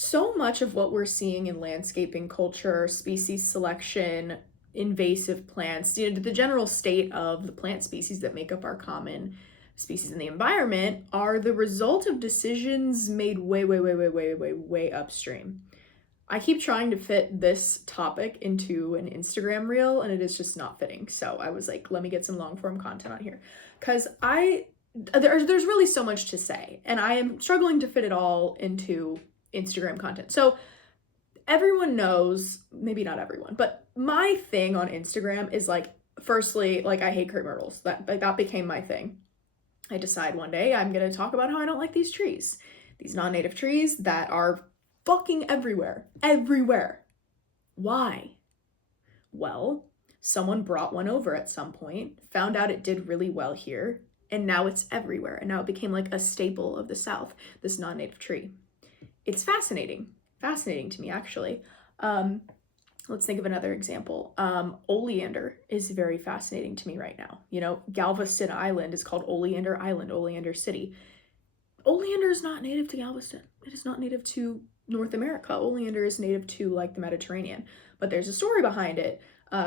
So much of what we're seeing in landscaping culture, species selection, invasive plants, the general state of the plant species that make up our common species in the environment are the result of decisions made way, way, way, way, way, way, way upstream. I keep trying to fit this topic into an Instagram reel and it is just not fitting. So I was like, let me get some long form content on here. Because there's really so much to say and I am struggling to fit it all into Instagram content. So everyone knows, maybe not everyone, but my thing on Instagram is like, firstly, like I hate crepe myrtles. That became my thing. I decide one day I'm gonna talk about how I don't like these trees, these non-native trees that are fucking everywhere, everywhere. Why? Well, someone brought one over at some point, found out it did really well here, and now it's everywhere. And now it became like a staple of the South, this non-native tree. It's fascinating to me, actually. Let's think of another example. Oleander is very fascinating to me right now. You know, Galveston Island is called Oleander Island, Oleander City. Oleander is not native to Galveston. It is not native to North America. Oleander is native to like the Mediterranean, but there's a story behind it.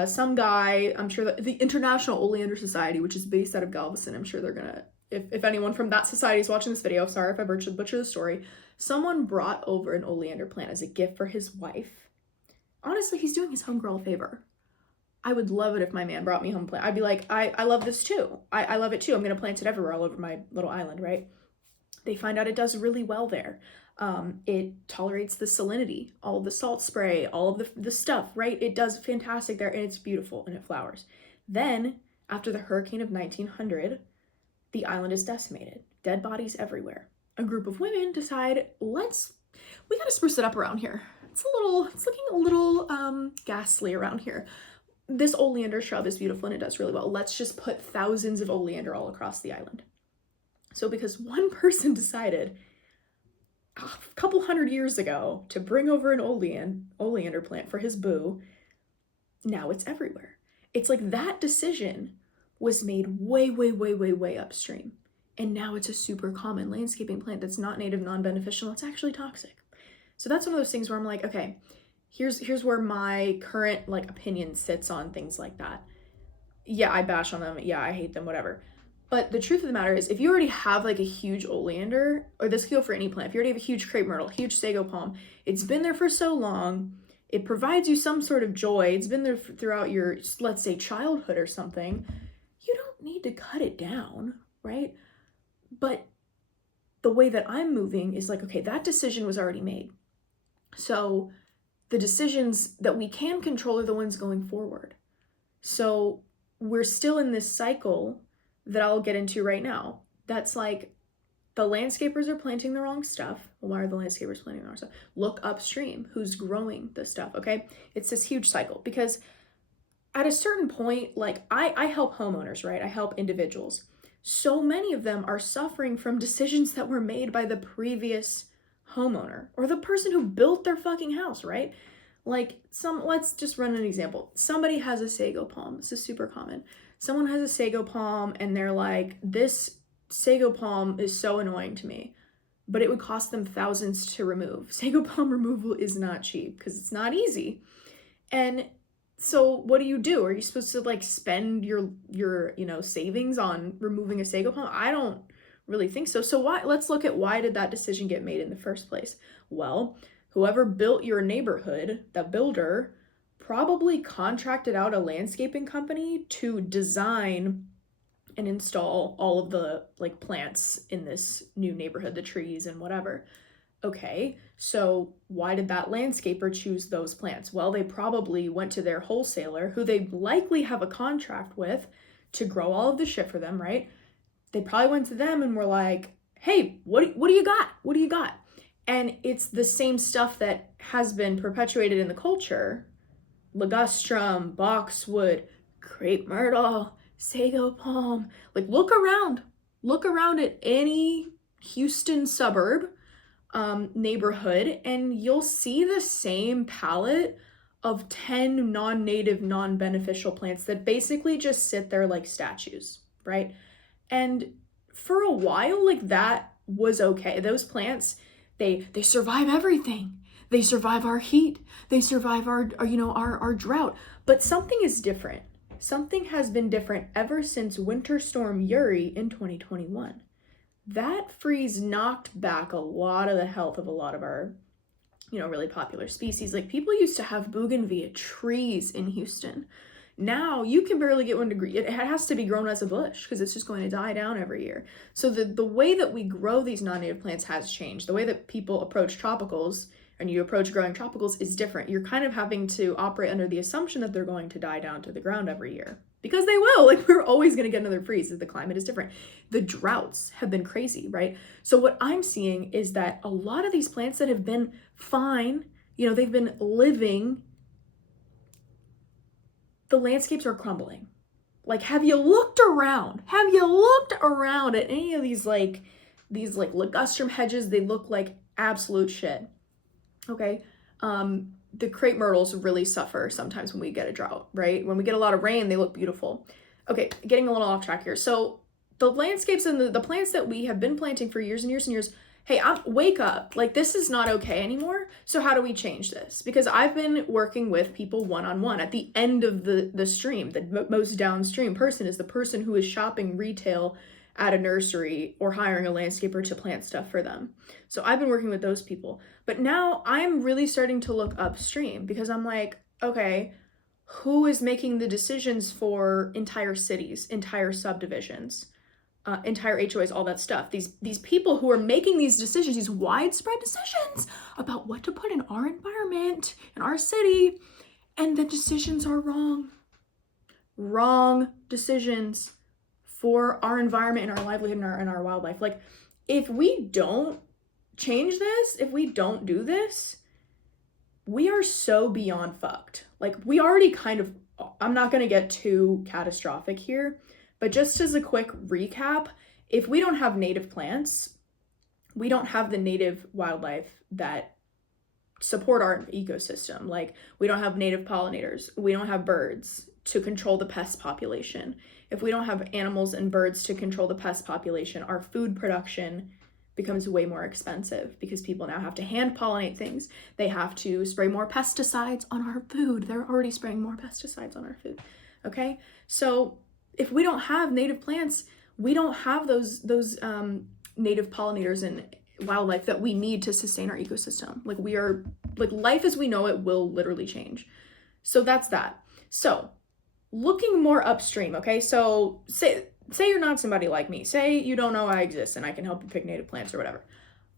Some guy, I'm sure that the International Oleander Society, which is based out of Galveston, I'm sure they're gonna, if anyone from that society is watching this video, sorry if I butcher the story, someone brought over an oleander plant as a gift for his wife. Honestly, he's doing his homegirl a favor. I would love it if my man brought me home plant. I'd be like, I love this too. I love it too. I'm gonna plant it everywhere all over my little island, right? They find out it does really well there. It tolerates the salinity, all of the salt spray, all of the stuff, right? It does fantastic there and it's beautiful and it flowers. Then, after the hurricane of 1900, the island is decimated. Dead bodies everywhere. A group of women decide, we gotta spruce it up around here. It's looking a little ghastly around here. This oleander shrub is beautiful and it does really well. Let's just put thousands of oleander all across the island. So because one person decided a couple hundred years ago to bring over an oleander plant for his boo, now it's everywhere. It's like that decision was made way, way, way, way, way upstream. And now it's a super common landscaping plant that's not native, non-beneficial. It's actually toxic. So that's one of those things where I'm like, okay, here's where my current like opinion sits on things like that. Yeah, I bash on them. Yeah, I hate them, whatever. But the truth of the matter is, if you already have like a huge oleander, or this could go for any plant, if you already have a huge crepe myrtle, huge sago palm, it's been there for so long, it provides you some sort of joy, it's been there throughout your, let's say, childhood or something, you don't need to cut it down, right? But the way that I'm moving is like, okay, that decision was already made. So the decisions that we can control are the ones going forward. So we're still in this cycle that I'll get into right now. That's like the landscapers are planting the wrong stuff. Well, why are the landscapers planting the wrong stuff? Look upstream, who's growing the stuff, okay? It's this huge cycle because at a certain point, like I help homeowners, right? I help individuals. So many of them are suffering from decisions that were made by the previous homeowner or the person who built their fucking house, right? Like let's just run an example. Somebody has a sago palm. This is super common. Someone has a sago palm and they're like, this sago palm is so annoying to me, but it would cost them thousands to remove. Sago palm removal is not cheap because it's not easy. And so what do? Are you supposed to like spend your savings on removing a sago palm? I don't really think so. So let's look at why did that decision get made in the first place? Well, whoever built your neighborhood, the builder, probably contracted out a landscaping company to design and install all of the like plants in this new neighborhood, the trees and whatever. Okay, so why did that landscaper choose those plants? Well, they probably went to their wholesaler, who they likely have a contract with to grow all of the shit for them, right? They probably went to them and were like, hey, what do you got? What do you got? And it's the same stuff that has been perpetuated in the culture. Ligustrum, boxwood, crepe myrtle, sago palm. Like look around at any Houston suburb, neighborhood, and you'll see the same palette of 10 non-native, non-beneficial plants that basically just sit there like statues, right? And for a while, like that was okay. Those plants, they survive everything. They survive our heat. They survive our drought. But something is different. Something has been different ever since Winter Storm Uri in 2021. That freeze knocked back a lot of the health of a lot of our, really popular species. Like, people used to have bougainvillea trees in Houston. Now you can barely get one to grow. It has to be grown as a bush because it's just going to die down every year. So the way that we grow these non-native plants has changed. The way that people approach tropicals and you approach growing tropicals is different. You're kind of having to operate under the assumption that they're going to die down to the ground every year, because they will. Like, we're always going to get another freeze. The climate is different. The droughts have been crazy, right? So what I'm seeing is that a lot of these plants that have been fine, they've been living, the landscapes are crumbling. Like, have you looked around? Have you looked around at any of these ligustrum hedges? They look like absolute shit. Okay. The crepe myrtles really suffer sometimes when we get a drought, right? When we get a lot of rain, they look beautiful. Okay, getting a little off track here. So the landscapes and the plants that we have been planting for years and years and years, hey, wake up. Like, this is not okay anymore. So how do we change this? Because I've been working with people one-on-one. At the end of the stream, the most downstream person is the person who is shopping retail at a nursery or hiring a landscaper to plant stuff for them. So I've been working with those people. But now I'm really starting to look upstream, because I'm like, okay, who is making the decisions for entire cities, entire subdivisions, entire HOAs, all that stuff? These people who are making these decisions, these widespread decisions about what to put in our environment, in our city, and the decisions are wrong. Wrong decisions for our environment and our livelihood and our wildlife. Like, if we don't change this, if we don't do this, we are so beyond fucked. Like, we already I'm not going to get too catastrophic here, but just as a quick recap, if we don't have native plants, we don't have the native wildlife that support our ecosystem. Like, we don't have native pollinators. We don't have birds to control the pest population. If we don't have animals and birds to control the pest population, our food production becomes way more expensive, because people now have to hand pollinate things. They have to spray more pesticides on our food. They're already spraying more pesticides on our food. Okay? So if we don't have native plants, we don't have those native pollinators and wildlife that we need to sustain our ecosystem. Like, life as we know it will literally change. So that's that. So looking more upstream, okay? So say you're not somebody like me. Say you don't know I exist and I can help you pick native plants or whatever.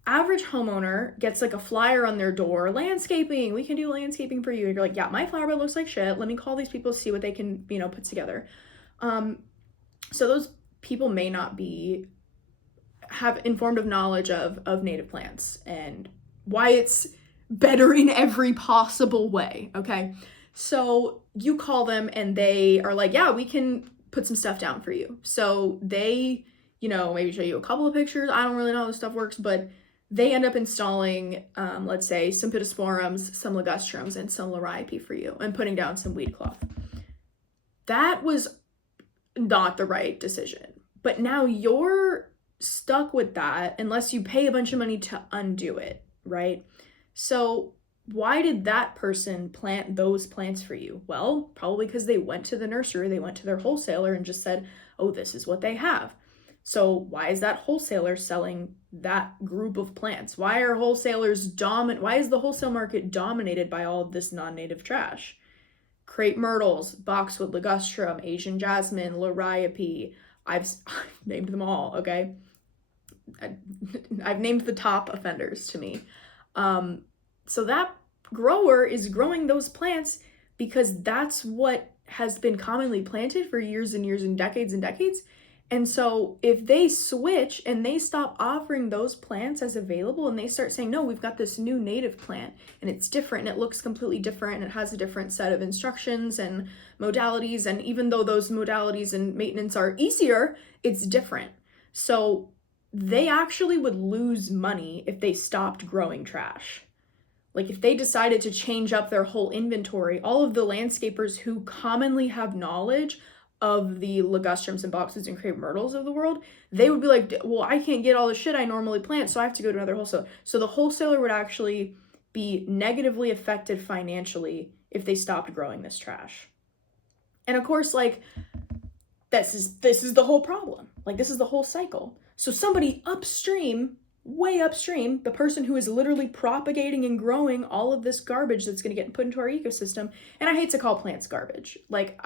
Average homeowner gets like a flyer on their door, landscaping, we can do landscaping for you. And you're like, yeah, my flower bed looks like shit. Let me call these people, see what they can, put together. So those people may not have informed knowledge of native plants and why it's better in every possible way, okay? So you call them and they are like, yeah, we can put some stuff down for you. So they, maybe show you a couple of pictures. I don't really know how this stuff works, but they end up installing, let's say, some pittosporums, some ligustrums, and some liriope for you, and putting down some weed cloth. That was not the right decision. But now you're stuck with that unless you pay a bunch of money to undo it, right? So why did that person plant those plants for you? Well, probably because they went to the nursery, they went to their wholesaler and just said, oh, this is what they have. So why is that wholesaler selling that group of plants? Why are wholesalers why is the wholesale market dominated by all of this non-native trash? Crepe myrtles, boxwood ligustrum, Asian jasmine, liriope. I've named them all, okay? I've named the top offenders to me. So that grower is growing those plants because that's what has been commonly planted for years and years and decades. And so if they switch and they stop offering those plants as available and they start saying, no, we've got this new native plant and it's different and it looks completely different and it has a different set of instructions and modalities. And even though those modalities and maintenance are easier, it's different. So they actually would lose money if they stopped growing trash. Like, if they decided to change up their whole inventory, all of the landscapers who commonly have knowledge of the ligustrums and boxwoods and crepe myrtles of the world, they would be like, well, I can't get all the shit I normally plant, so I have to go to another wholesaler. So the wholesaler would actually be negatively affected financially if they stopped growing this trash. And of course, like, this is the whole problem. Like, this is the whole cycle. So somebody upstream, way upstream, the person who is literally propagating and growing all of this garbage that's going to get put into our ecosystem, and I hate to call plants garbage. Like,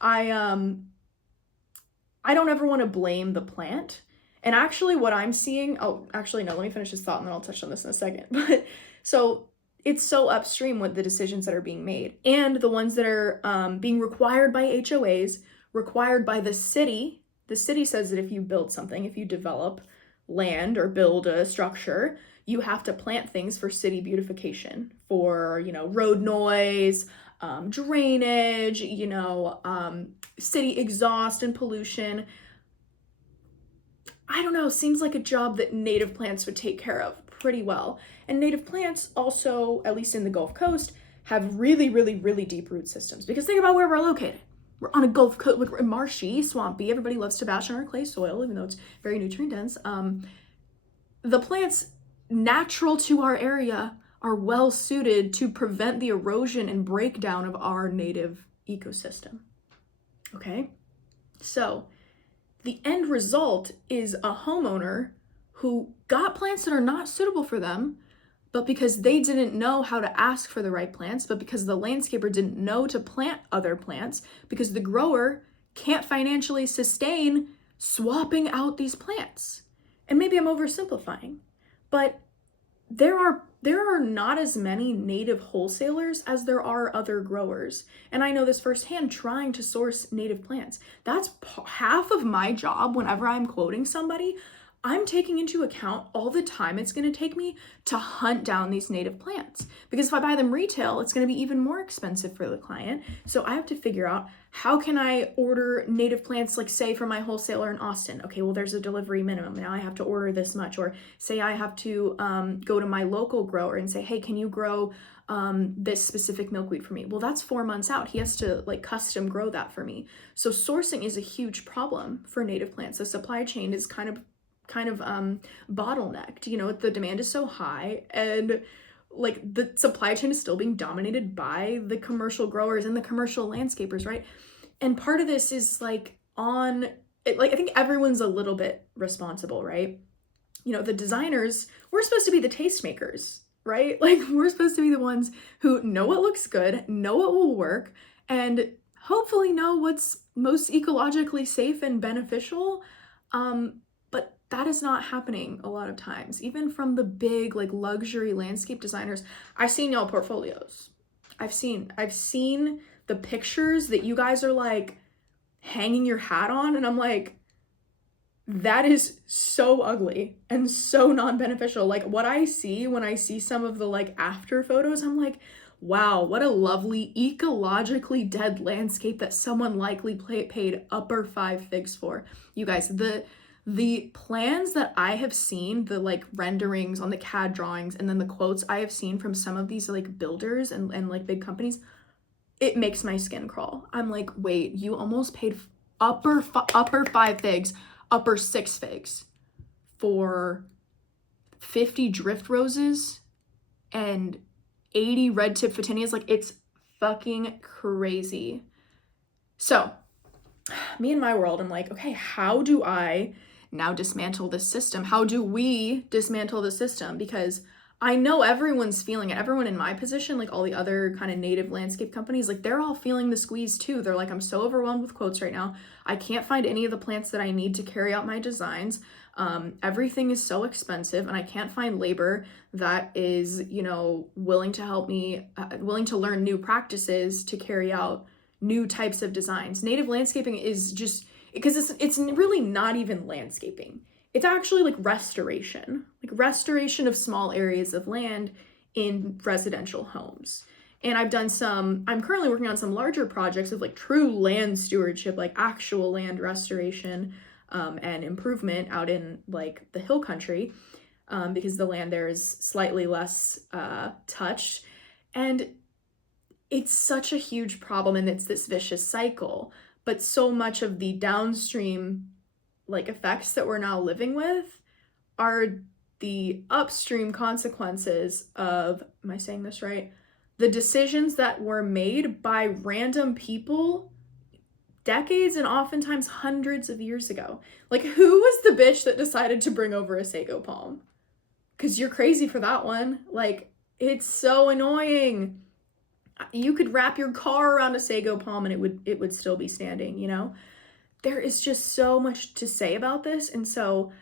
I don't ever want to blame the plant. And actually what I'm seeing, oh, actually, no, let me finish this thought and then I'll touch on this in a second. But so it's so upstream with the decisions that are being made and the ones that are being required by HOAs, required by the city. The city says that if you build something, if you develop land or build a structure, you have to plant things for city beautification, for, you know, road noise, drainage, you know, city exhaust and pollution. I don't know, seems like a job that native plants would take care of pretty well. And native plants also, at least in the Gulf Coast, have really, really, really deep root systems. Because think about where we're located. We're on a Gulf Coast, like, we're marshy, swampy. Everybody loves to bash on our clay soil, even though it's very nutrient dense. The plants natural to our area are well suited to prevent the erosion and breakdown of our native ecosystem. Okay? So the end result is a homeowner who got plants that are not suitable for them, but because they didn't know how to ask for the right plants, but because the landscaper didn't know to plant other plants, because the grower can't financially sustain swapping out these plants. And maybe I'm oversimplifying, but there are not as many native wholesalers as there are other growers. And I know this firsthand, trying to source native plants. That's half of my job whenever I'm quoting somebody. I'm taking into account all the time it's going to take me to hunt down these native plants. Because if I buy them retail, it's going to be even more expensive for the client. So I have to figure out, how can I order native plants, like say for my wholesaler in Austin? Okay, well, there's a delivery minimum. Now I have to order this much. Or say I have to go to my local grower and say, hey, can you grow this specific milkweed for me? Well, that's 4 months out. He has to like custom grow that for me. So sourcing is a huge problem for native plants. The supply chain is kind of bottlenecked. You know, the demand is so high, and like the supply chain is still being dominated by the commercial growers and the commercial landscapers, right? And part of this is like on it, like I think everyone's a little bit responsible, right? You know, the designers, we're supposed to be the tastemakers, right? Like, we're supposed to be the ones who know what looks good, know what will work, and hopefully know what's most ecologically safe and beneficial. But that is not happening a lot of times, even from the big like luxury landscape designers. I've seen y'all portfolios. I've seen the pictures that you guys are like hanging your hat on, and I'm like, that is so ugly and so non-beneficial. Like, what I see when I see some of the like after photos, I'm like, wow, what a lovely ecologically dead landscape that someone likely paid upper 5 figs for. You guys, the plans that I have seen, the like renderings on the CAD drawings, and then the quotes I have seen from some of these like builders and like big companies, it makes my skin crawl. I'm like, wait, you almost paid upper 5 figs, upper 6 figs for 50 drift roses and 80 red tip photinias. Like, it's fucking crazy. So me and my world, I'm like, okay, how do I now dismantle this system? How do we dismantle the system? Because I know everyone's feeling it. Everyone in my position, like all the other kind of native landscape companies, like they're all feeling the squeeze too. They're like, I'm so overwhelmed with quotes right now. I can't find any of the plants that I need to carry out my designs. Everything is so expensive, and I can't find labor that is, you know, willing to help me, willing to learn new practices to carry out new types of designs. Native landscaping is just, because it's really not even landscaping. It's actually like restoration of small areas of land in residential homes. And I'm currently working on some larger projects of like true land stewardship, like actual land restoration and improvement out in like the hill country, because the land there is slightly less touched. And it's such a huge problem, and it's this vicious cycle. But so much of the downstream like effects that we're now living with are the upstream consequences of, am I saying this right? The decisions that were made by random people decades and oftentimes hundreds of years ago. Like, who was the bitch that decided to bring over a sago palm? Because you're crazy for that one. Like, it's so annoying. You could wrap your car around a sago palm and it would still be standing, you know? There is just so much to say about this. And so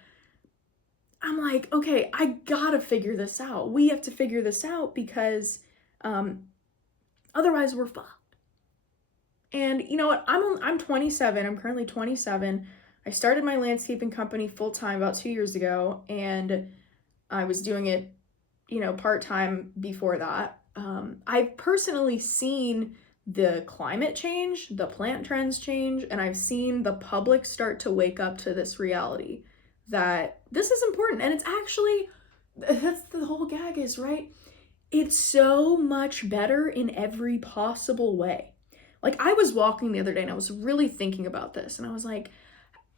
I'm like, okay, I gotta figure this out. We have to figure this out because otherwise we're fucked. And you know what? I'm 27. I'm currently 27. I started my landscaping company full-time about 2 years ago, and I was doing it, you know, part-time before that. I've personally seen the climate change, the plant trends change, and I've seen the public start to wake up to this reality that this is important. And it's actually, that's the whole gag is, right? It's so much better in every possible way. Like, I was walking the other day and I was really thinking about this, and I was like,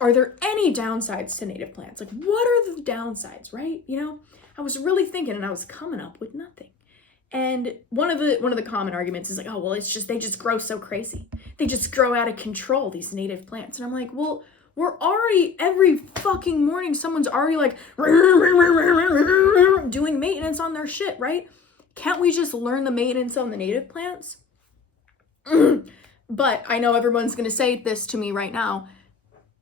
are there any downsides to native plants? Like, what are the downsides, right? You know, I was really thinking and I was coming up with nothing. And one of the common arguments is like, oh, well, they just grow so crazy. They just grow out of control, these native plants. And I'm like, well, we're already, every fucking morning, someone's already like doing maintenance on their shit, right? Can't we just learn the maintenance on the native plants? But I know everyone's going to say this to me right now.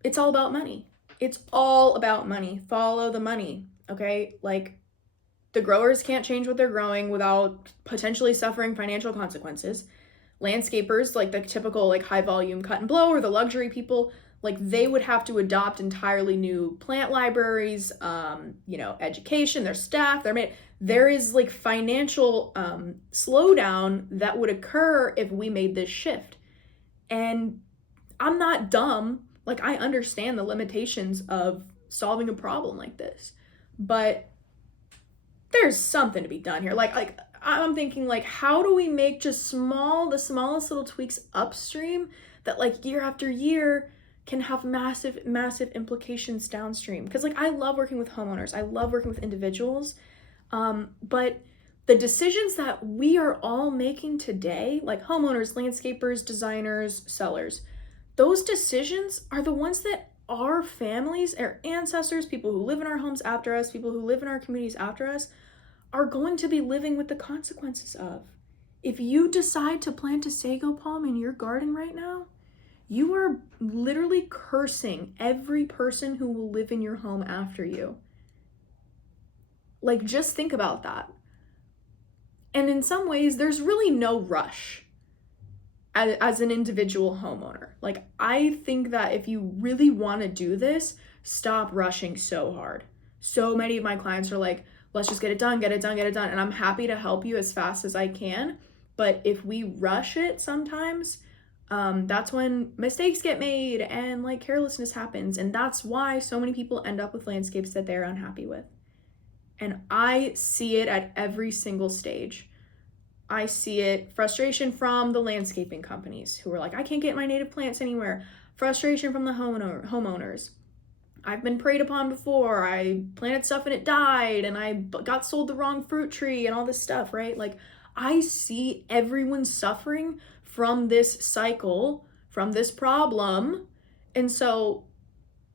It's all about money. It's all about money. Follow the money, okay? Like, the growers can't change what they're growing without potentially suffering financial consequences. Landscapers, like the typical like high volume cut and blow, or the luxury people, like they would have to adopt entirely new plant libraries, you know, education, their staff, there is like financial slowdown that would occur if we made this shift. And I'm not dumb. Like, I understand the limitations of solving a problem like this, but there's something to be done here. Like I'm thinking, like, how do we make just the smallest little tweaks upstream that like year after year can have massive implications downstream? Because like, I love working with homeowners. I love working with individuals. But the decisions that we are all making today, like homeowners, landscapers, designers, sellers, those decisions are the ones that our families, our ancestors, people who live in our homes after us, people who live in our communities after us, are going to be living with the consequences of. If you decide to plant a sago palm in your garden right now, you are literally cursing every person who will live in your home after you. Like, just think about that. And in some ways, there's really no rush as an individual homeowner. Like, I think that if you really want to do this, stop rushing so hard. So many of my clients are like, let's just get it done. And I'm happy to help you as fast as I can. But if we rush it sometimes, that's when mistakes get made and like carelessness happens. And that's why so many people end up with landscapes that they're unhappy with. And I see it at every single stage. I see it, frustration from the landscaping companies who are like, I can't get my native plants anywhere. Frustration from the homeowners. I've been preyed upon before. I planted stuff and it died, and I got sold the wrong fruit tree and all this stuff, right? Like, I see everyone suffering from this cycle, from this problem. And so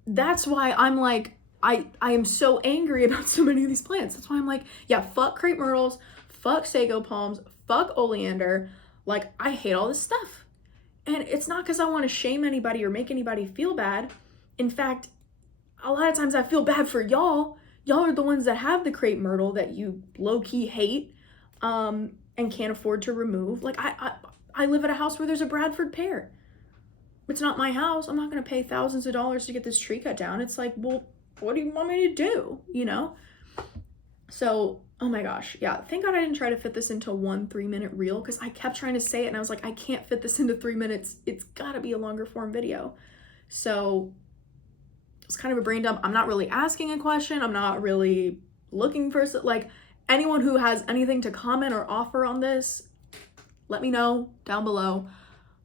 that's why I'm like, I am so angry about so many of these plants. That's why I'm like, yeah, fuck crepe myrtles, fuck sago palms, fuck oleander. Like, I hate all this stuff. And it's not because I want to shame anybody or make anybody feel bad. In fact, a lot of times I feel bad for y'all. Y'all are the ones that have the crepe myrtle that you low-key hate and can't afford to remove. Like, I live at a house where there's a Bradford pear. It's not my house. I'm not going to pay thousands of dollars to get this tree cut down. It's like, well, what do you want me to do? You know? So, oh my gosh. Yeah. Thank God I didn't try to fit this into 1 3-minute reel, because I kept trying to say it and I was like, I can't fit this into 3 minutes. It's got to be a longer form video. So it's kind of a brain dump. I'm not really asking a question. I'm not really looking for, like, anyone who has anything to comment or offer on this, let me know down below.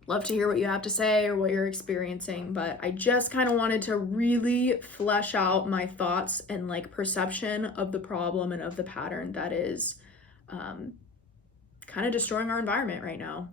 Love to hear what you have to say or what you're experiencing, but I just kind of wanted to really flesh out my thoughts and like perception of the problem and of the pattern that is kind of destroying our environment right now.